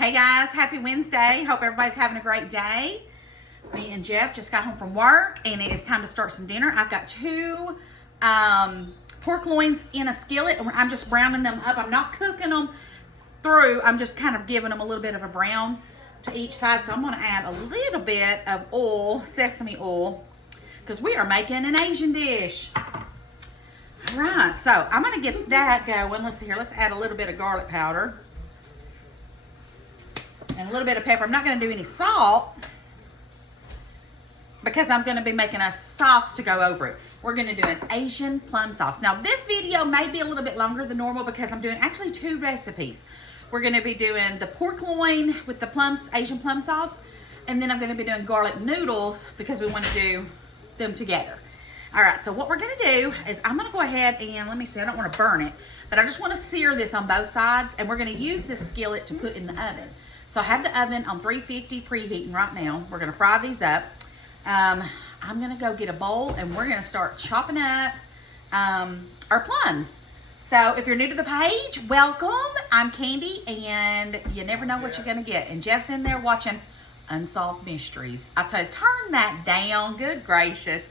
Hey guys, happy Wednesday. Hope everybody's having a great day. Me and Jeff just got home from work and it is time to start some dinner. I've got two pork loins in a skillet and I'm just browning them up. I'm not cooking them through. I'm just kind of giving them a little bit of a brown to each side. So I'm going to add a little bit of oil, sesame oil, because we are making an Asian dish. All right, so I'm going to get that going. Let's see here. Let's add a little bit of garlic powder. And a little bit of pepper. I'm not going to do any salt because I'm going to be making a sauce to go over it. We're going to do an Asian plum sauce. Now, this video may be a little bit longer than normal because I'm doing actually two recipes. We're going to be doing the pork loin with the plums, Asian plum sauce, and then I'm going to be doing garlic noodles because we want to do them together. All right, so what we're going to do is I'm going to go ahead and, let me see, I don't want to burn it, but I just want to sear this on both sides, and we're going to use this skillet to put in the oven. So I have the oven on 350 preheating right now. We're gonna fry these up. I'm gonna go get a bowl and we're gonna start chopping up our plums. So if you're new to the page, welcome. I'm Candy and you never know what you're gonna get. And Jeff's in there watching Unsolved Mysteries. I tell you, turn that down, good gracious.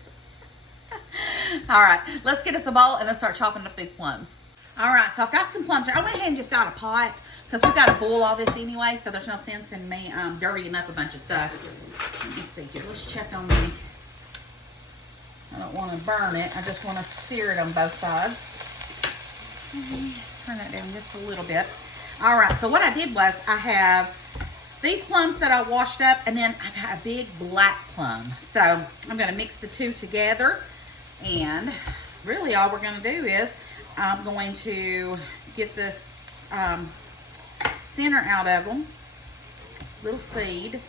All right, let's get us a bowl and let's start chopping up these plums. All right, so I've got some plums here. I went ahead and just got a pot, because we've got to boil all this anyway, so there's no sense in me dirtying up a bunch of stuff. Let me see here. Let's check on me. I don't want to burn it. I just want to sear it on both sides. Turn that down just a little bit. All right, so what I did was I have these plums that I washed up, and then I've got a big black plum. So I'm going to mix the two together, and really all we're going to do is I'm going to get this center out of them, little seed,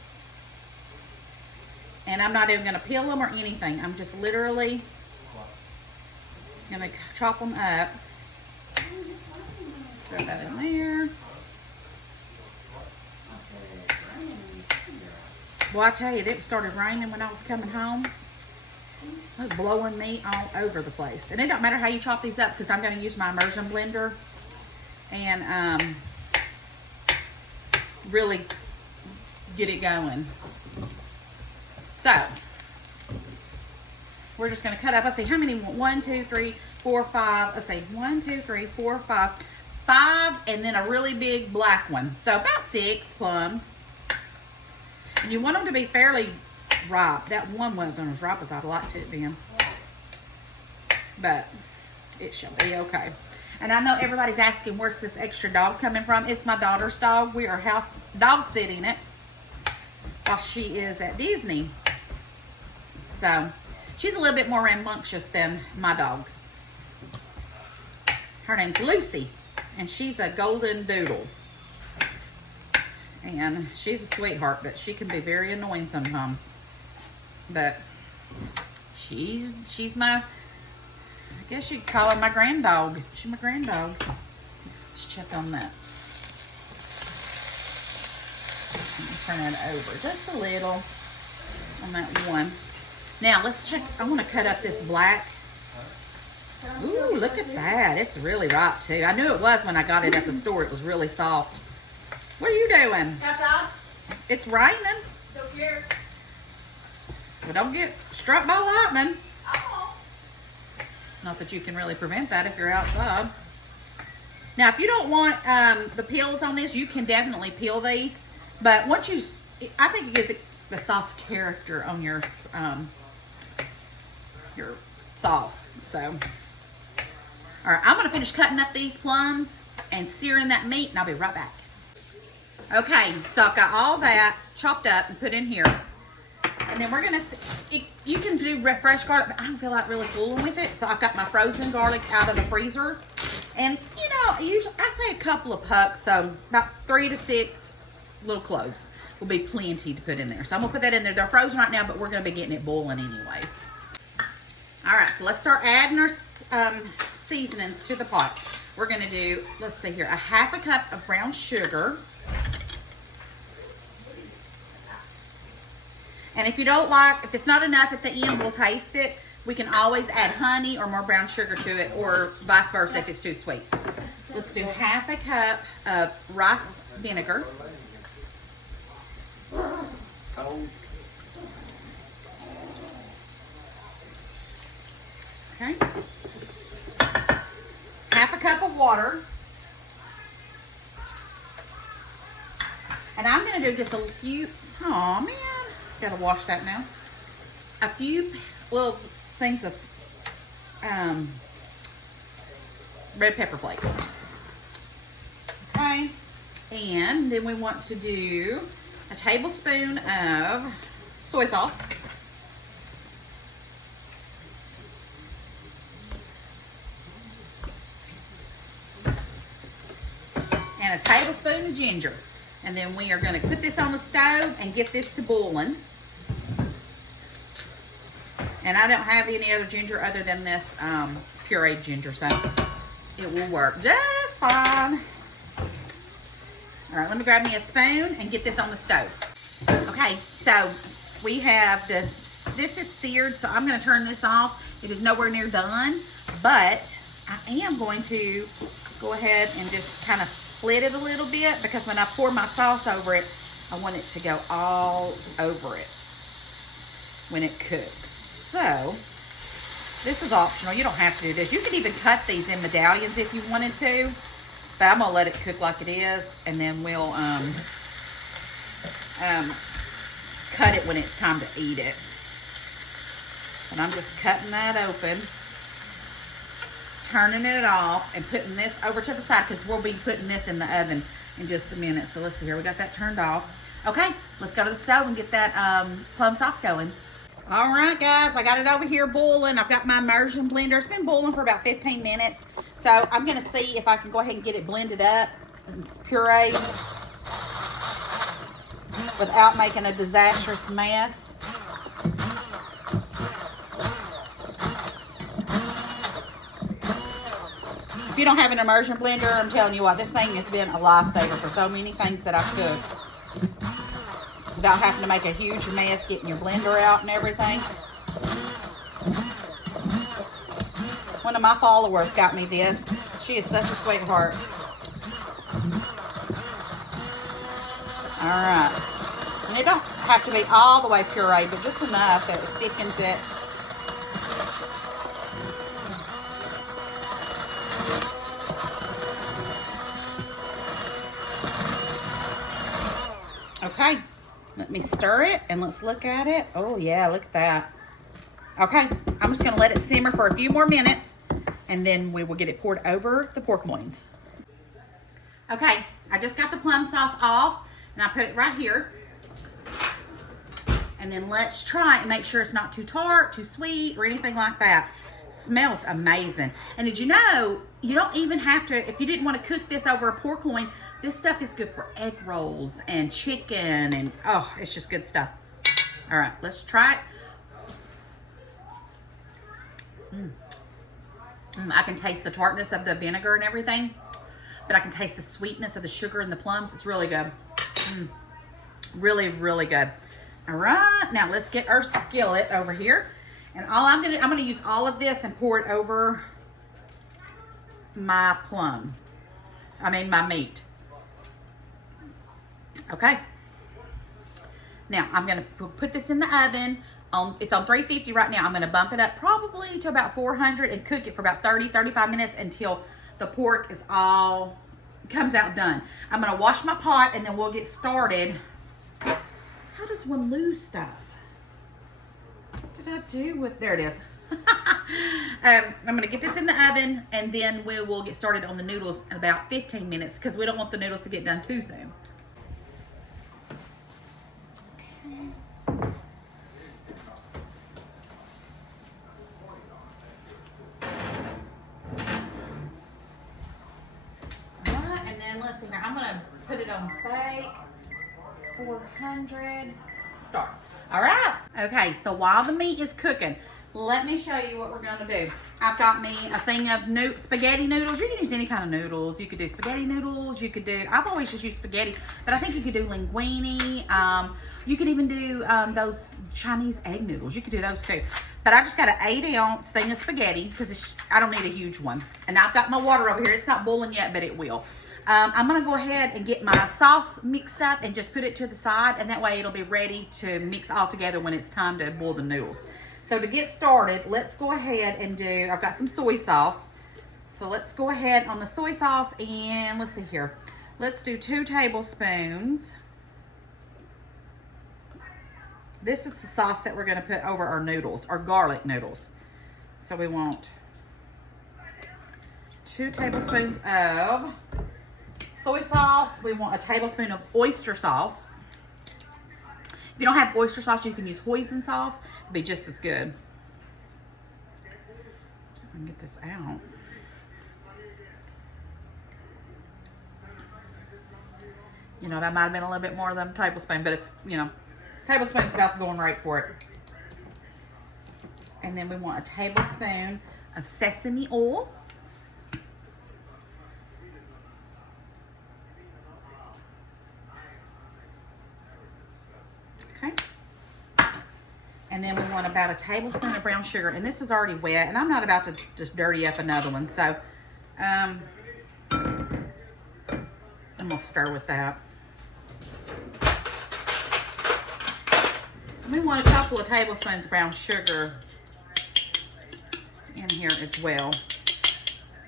and I'm not even going to peel them or anything. I'm just literally going to chop them up. Throw that in there. Well, I tell you, it started raining when I was coming home. It was blowing me all over the place. And it don't matter how you chop these up because I'm going to use my immersion blender and really get it going. So we're just going to cut up. Let's see how many. 1, 2, 3, 4, 5. Let's see, 1, 2, 3, 4, 5, 5, and then a really big black one. So about 6 plums. And you want them to be fairly ripe. That one wasn't as ripe as I'd like it to be, but it shall be okay. And I know everybody's asking, where's this extra dog coming from? It's my daughter's dog. We are house dog sitting it while she is at Disney. So she's a little bit more rambunctious than my dogs. Her name's Lucy, and she's a golden doodle. And she's a sweetheart, but she can be very annoying sometimes. But she's my, I guess you'd call her my grand dog. She's my grand dog. Let's check on that. Turn it over just a little on that one. Now let's check. I want to cut up this black. Ooh, look at that. It's really ripe too. I knew it was when I got it at the store. It was really soft. What are you doing? Outside. It's raining. Don't care. Well, don't get struck by lightning. Oh. Not that you can really prevent that if you're outside. Now, if you don't want the peels on this, you can definitely peel these. But once you, I think it gives it the sauce character on your sauce. So, all right, I'm going to finish cutting up these plums and searing that meat, and I'll be right back. Okay, so I've got all that chopped up and put in here. And then we're going to, you can do fresh garlic, but I don't feel like really fooling with it. So I've got my frozen garlic out of the freezer. And, you know, usually I say a couple of pucks, so about 3 to 6 little cloves will be plenty to put in there. So I'm going to put that in there. They're frozen right now, but we're going to be getting it boiling anyways. All right, so let's start adding our seasonings to the pot. We're going to do, let's see here, 1/2 cup of brown sugar. And if you don't like, if it's not enough at the end, we'll taste it. We can always add honey or more brown sugar to it, or vice versa if it's too sweet. Let's do 1/2 cup of rice vinegar. Okay. Half a cup of water. And I'm going to do just a few, oh man, got to wash that now. A few little things of red pepper flakes. Okay. And then we want to do a tablespoon of soy sauce. And a tablespoon of ginger. And then we are going to put this on the stove and get this to boiling. And I don't have any other ginger other than this pureed ginger, so it will work just fine. All right, let me grab me a spoon and get this on the stove. Okay, so we have this is seared, so I'm going to turn this off. It is nowhere near done, but I am going to go ahead and just kind of split it a little bit, because when I pour my sauce over it, I want it to go all over it when it cooks. So this is optional. You don't have to do this. You could even cut these in medallions if you wanted to, but I'm gonna let it cook like it is, and then we'll cut it when it's time to eat it. And I'm just cutting that open, turning it off, and putting this over to the side, because we'll be putting this in the oven in just a minute. So let's see here. We got that turned off. Okay, let's go to the stove and get that plum sauce going. All right, guys, I got it over here boiling. I've got my immersion blender. It's been boiling for about 15 minutes. So I'm going to see if I can go ahead and get it blended up and pureed without making a disastrous mess. If you don't have an immersion blender, I'm telling you what, this thing has been a lifesaver for so many things that I've cooked, without having to make a huge mess getting your blender out and everything. One of my followers got me this. She is such a sweetheart. All right. And it don't have to be all the way pureed, but just enough that it thickens it. Okay, let me stir it and let's look at it. Oh yeah, look at that. Okay, I'm just gonna let it simmer for a few more minutes, and then we will get it poured over the pork loins. Okay, I just got the plum sauce off, and I put it right here. And then let's try and make sure it's not too tart, too sweet, or anything like that. Smells amazing. And did you know, you don't even have to, if you didn't want to cook this over a pork loin, this stuff is good for egg rolls and chicken, and oh, it's just good stuff. All right, let's try it. I can taste the tartness of the vinegar and everything, but I can taste the sweetness of the sugar and the plums. It's really good. Really, really good. All right, now let's get our skillet over here. And all I'm gonna use all of this and pour it over my my meat. Okay. Now I'm gonna put this in the oven. It's on 350 right now. I'm gonna bump it up probably to about 400 and cook it for about 30-35 minutes until the pork is all comes out done. I'm gonna wash my pot and then we'll get started. How does one lose stuff? What did I do with, there it is. I'm gonna get this in the oven and then we will get started on the noodles in about 15 minutes, because we don't want the noodles to get done too soon. Alright, and then let's see here. I'm gonna put it on bake. 400 start. All right. Okay, so while the meat is cooking, let me show you what we're gonna do. I've got me a thing of spaghetti noodles. You can use any kind of noodles. You could do spaghetti noodles. You could do, I've always just used spaghetti, but I think you could do linguine. You could even do those Chinese egg noodles. You could do those too. But I just got an 8-ounce thing of spaghetti, because I don't need a huge one. And I've got my water over here. It's not boiling yet, but it will. I'm gonna go ahead and get my sauce mixed up and just put it to the side, and that way it'll be ready to mix all together when it's time to boil the noodles. So to get started, let's go ahead and I've got some soy sauce. So let's go ahead on the soy sauce, and let's see here. Let's do 2 tablespoons. This is the sauce that we're gonna put over our noodles, our garlic noodles. So we want 2 tablespoons of soy sauce. We want a tablespoon of oyster sauce. If you don't have oyster sauce, you can use hoisin sauce. It'd be just as good. So I can get this out. You know, that might have been a little bit more than a tablespoon, but it's, you know, tablespoon's about the going rate for it. And then we want a tablespoon of sesame oil. Okay. And then we want about a tablespoon of brown sugar. And this is already wet, and I'm not about to just dirty up another one. So, I'm gonna stir with that. We want a couple of tablespoons of brown sugar in here as well.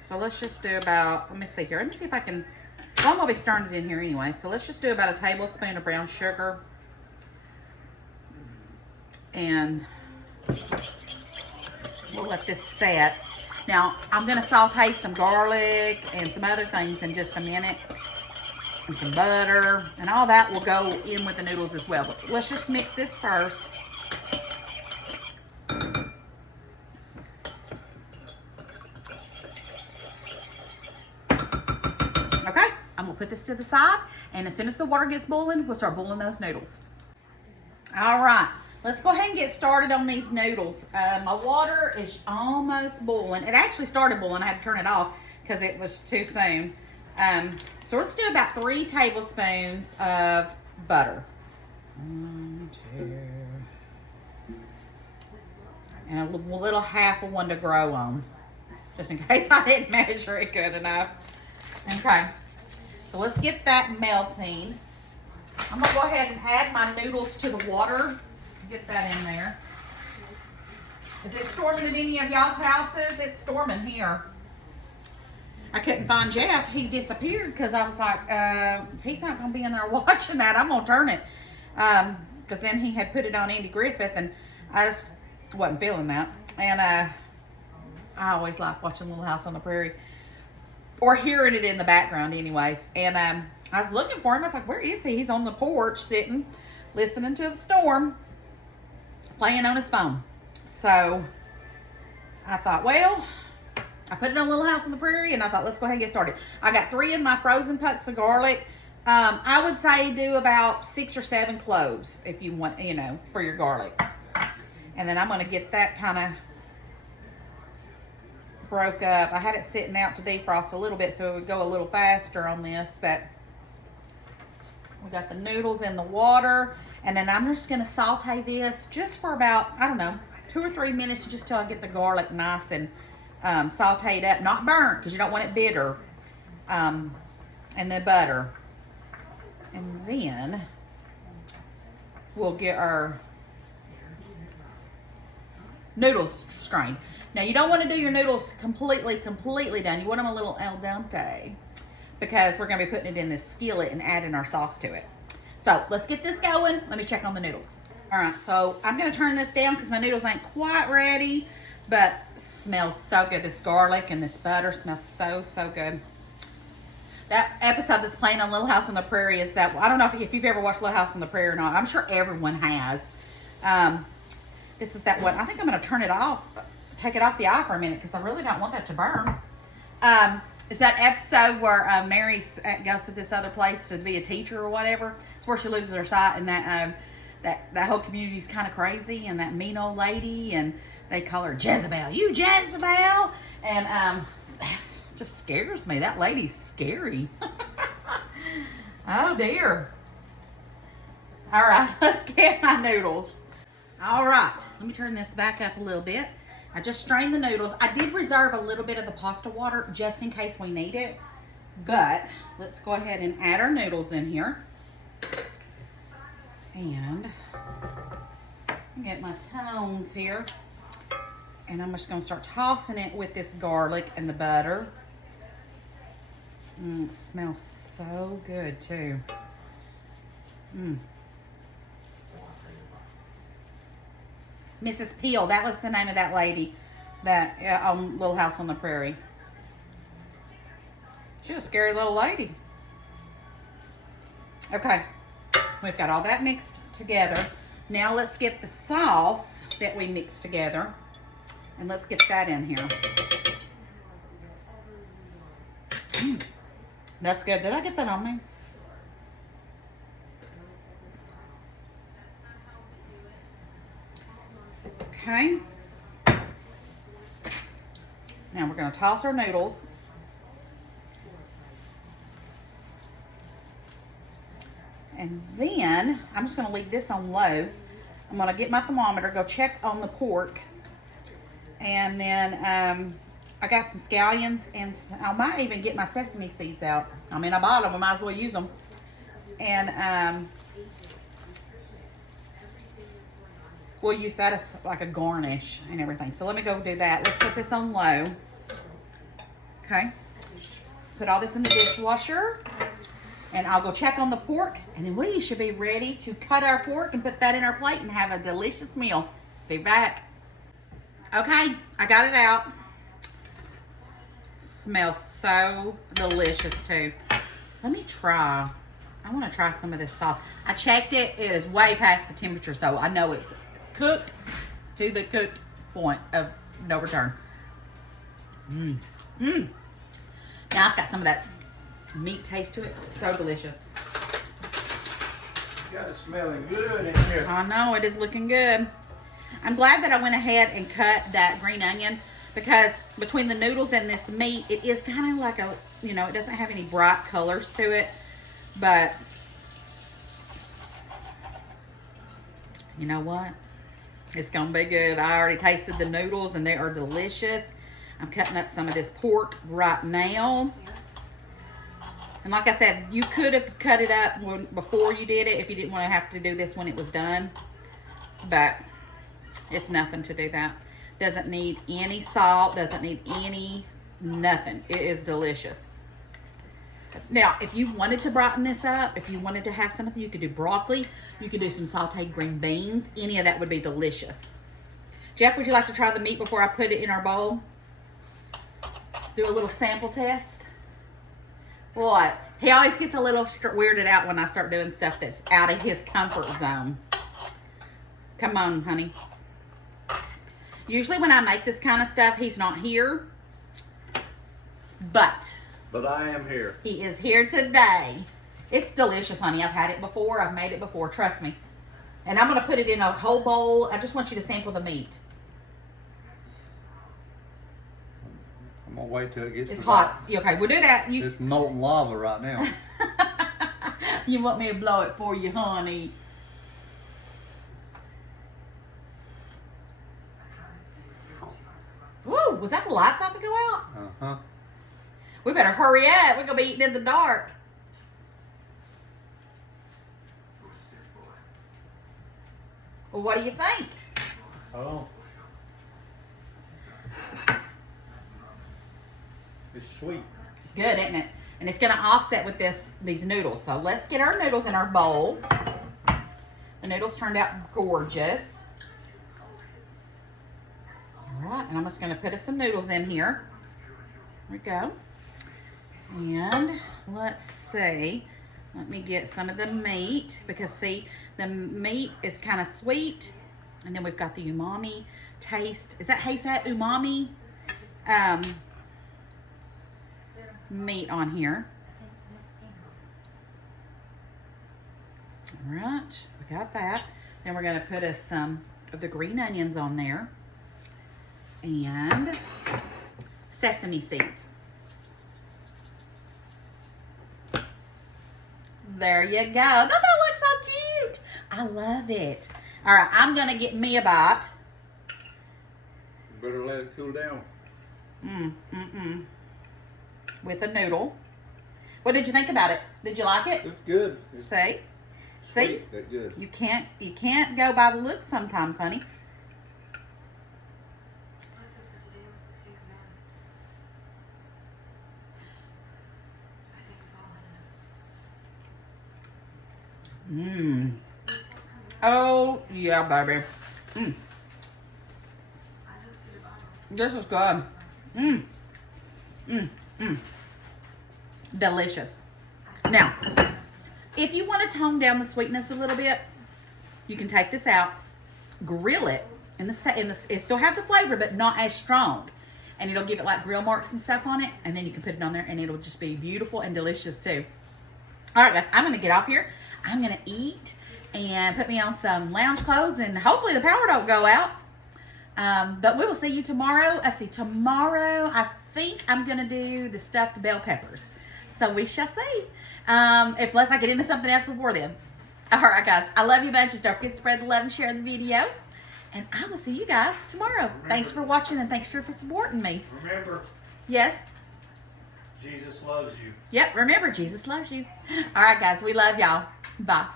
So let's just do about, let me see here. Let me see if I can, well, I'm going to be stirring it in here anyway. So let's just do about a tablespoon of brown sugar. And we'll let this set. Now, I'm going to saute some garlic and some other things in just a minute. And some butter, and all that will go in with the noodles as well. But let's just mix this first. Okay, I'm gonna put this to the side, and as soon as the water gets boiling, we'll start boiling those noodles. All right, let's go ahead and get started on these noodles. My water is almost boiling. It actually started boiling. I had to turn it off because it was too soon. So let's do about 3 tablespoons of butter. 1, 2. And a little half of one to grow on. Just in case I didn't measure it good enough. Okay. So let's get that melting. I'm going to go ahead and add my noodles to the water. Get that in there. Is it storming at any of y'all's houses? It's storming here. I couldn't find Jeff. He disappeared because I was like, if he's not going to be in there watching that, I'm going to turn it. Because then he had put it on Andy Griffith, and I just wasn't feeling that. And I always like watching Little House on the Prairie. Or hearing it in the background anyways. And I was looking for him. I was like, where is he? He's on the porch sitting, listening to the storm, playing on his phone. So I thought, well, I put it on Little House on the Prairie, and I thought, let's go ahead and get started. I got 3 of my frozen pucks of garlic. I would say do about 6 or 7 cloves if you want, you know, for your garlic. And then I'm going to get that kind of broke up. I had it sitting out to defrost a little bit so it would go a little faster on this, but we got the noodles in the water. And then I'm just going to saute this just for about, I don't know, 2 or 3 minutes just till I get the garlic nice and sauteed up, not burnt, because you don't want it bitter. And then butter. And then we'll get our noodles strained. Now, you don't want to do your noodles completely done. You want them a little al dente, because we're going to be putting it in this skillet and adding our sauce to it. So let's get this going. Let me check on the noodles. All right, so I'm going to turn this down because my noodles ain't quite ready, but smells so good. This garlic and this butter smells so good. That episode that's playing on Little House on the Prairie is that, I don't know if you've ever watched Little House on the Prairie or not. I'm sure everyone has. This is that one. I think I'm going to turn it off, take it off the eye for a minute, because I really don't want that to burn. It's that episode where Mary goes to this other place to be a teacher or whatever. It's where she loses her sight, and that whole community is kind of crazy, and that mean old lady, and they call her Jezebel. You Jezebel! And just scares me. That lady's scary. Oh dear. All right, let's get my noodles. All right, let me turn this back up a little bit. I just strained the noodles. I did reserve a little bit of the pasta water just in case we need it. But let's go ahead and add our noodles in here. And get my tongs here. And I'm just gonna start tossing it with this garlic and the butter. It smells so good too. Mrs. Peel, that was the name of that lady that on Little House on the Prairie. She was a scary little lady. Okay, we've got all that mixed together. Now let's get the sauce that we mixed together, and let's get that in here. That's good. Did I get that on me? Okay. Now we're going to toss our noodles. And then I'm just going to leave this on low. I'm going to get my thermometer, go check on the pork. And then I got some scallions, and I might even get my sesame seeds out. I mean, I bought them. I might as well use them. And we'll use that as like a garnish and everything. So let me go do that. Let's put this on low. Okay. Put all this in the dishwasher. And I'll go check on the pork. And then we should be ready to cut our pork and put that in our plate and have a delicious meal. Be back. Okay, I got it out. Smells so delicious too. Let me try. I want to try some of this sauce. I checked it. It is way past the temperature, so I know it's cooked to the cooked point of no return. Now it's got some of that meat taste to it. So delicious. Got it smelling good in here. I know, it is looking good. I'm glad that I went ahead and cut that green onion, because between the noodles and this meat, it is kind of like a, you know, it doesn't have any bright colors to it, but you know what? It's gonna be good. I already tasted the noodles and they are delicious. I'm cutting up some of this pork right now. And like I said, you could have cut it up before you did it if you didn't want to have to do this when it was done. But it's nothing to do that. Doesn't need any salt, doesn't need any, nothing. It is delicious. Now, if you wanted to brighten this up, if you wanted to have something, you could do broccoli. You could do some sauteed green beans. Any of that would be delicious. Jeff, would you like to try the meat before I put it in our bowl? Do a little sample test? What? He always gets a little weirded out when I start doing stuff that's out of his comfort zone. Come on, honey. Usually when I make this kind of stuff, he's not here. But I am here. He is here today. It's delicious, honey. I've had it before. I've made it before. Trust me. And I'm going to put it in a whole bowl. I just want you to sample the meat. I'm going to wait till it gets It's hot. Okay, we'll do that. It's molten lava right now. You want me to blow it for you, honey? Woo, was that the lights about to go out? Uh-huh. We better hurry up. We're going to be eating in the dark. Well, what do you think? Oh. It's sweet. Good, isn't it? And it's going to offset with these noodles. So let's get our noodles in our bowl. The noodles turned out gorgeous. All right, and I'm just going to put some noodles in here. There we go. And let's see. Let me get some of the meat, because see, the meat is kind of sweet. And then we've got the umami taste. Is that how you say it? Umami? Meat on here. All right, we got that. Then we're going to put some of the green onions on there. And sesame seeds. There you go. Don't that look so cute? I love it. All right, I'm going to get me a bite. You better let it cool down. With a noodle. What did you think about it? Did you like it? It's good. It's See? sweet, but good. You can't go by the looks sometimes, honey. Mmm. Oh, yeah, baby. Mmm. This is good. Mmm. Mmm. Mmm. Delicious. Now, if you want to tone down the sweetness a little bit, you can take this out, grill it, and it still have the flavor, but not as strong. And it'll give it like grill marks and stuff on it, and then you can put it on there, and it'll just be beautiful and delicious too. All right, guys, I'm going to get off here. I'm going to eat and put me on some lounge clothes, and hopefully the power don't go out. But we will see you tomorrow. Tomorrow I think I'm going to do the stuffed bell peppers. So we shall see. Unless I get into something else before then. All right, guys. I love you bunches. Don't forget to spread the love and share the video. And I will see you guys tomorrow. Thanks for watching and thanks for supporting me. Remember. Yes? Jesus loves you. Yep. Remember, Jesus loves you. All right, guys. We love y'all. Bye.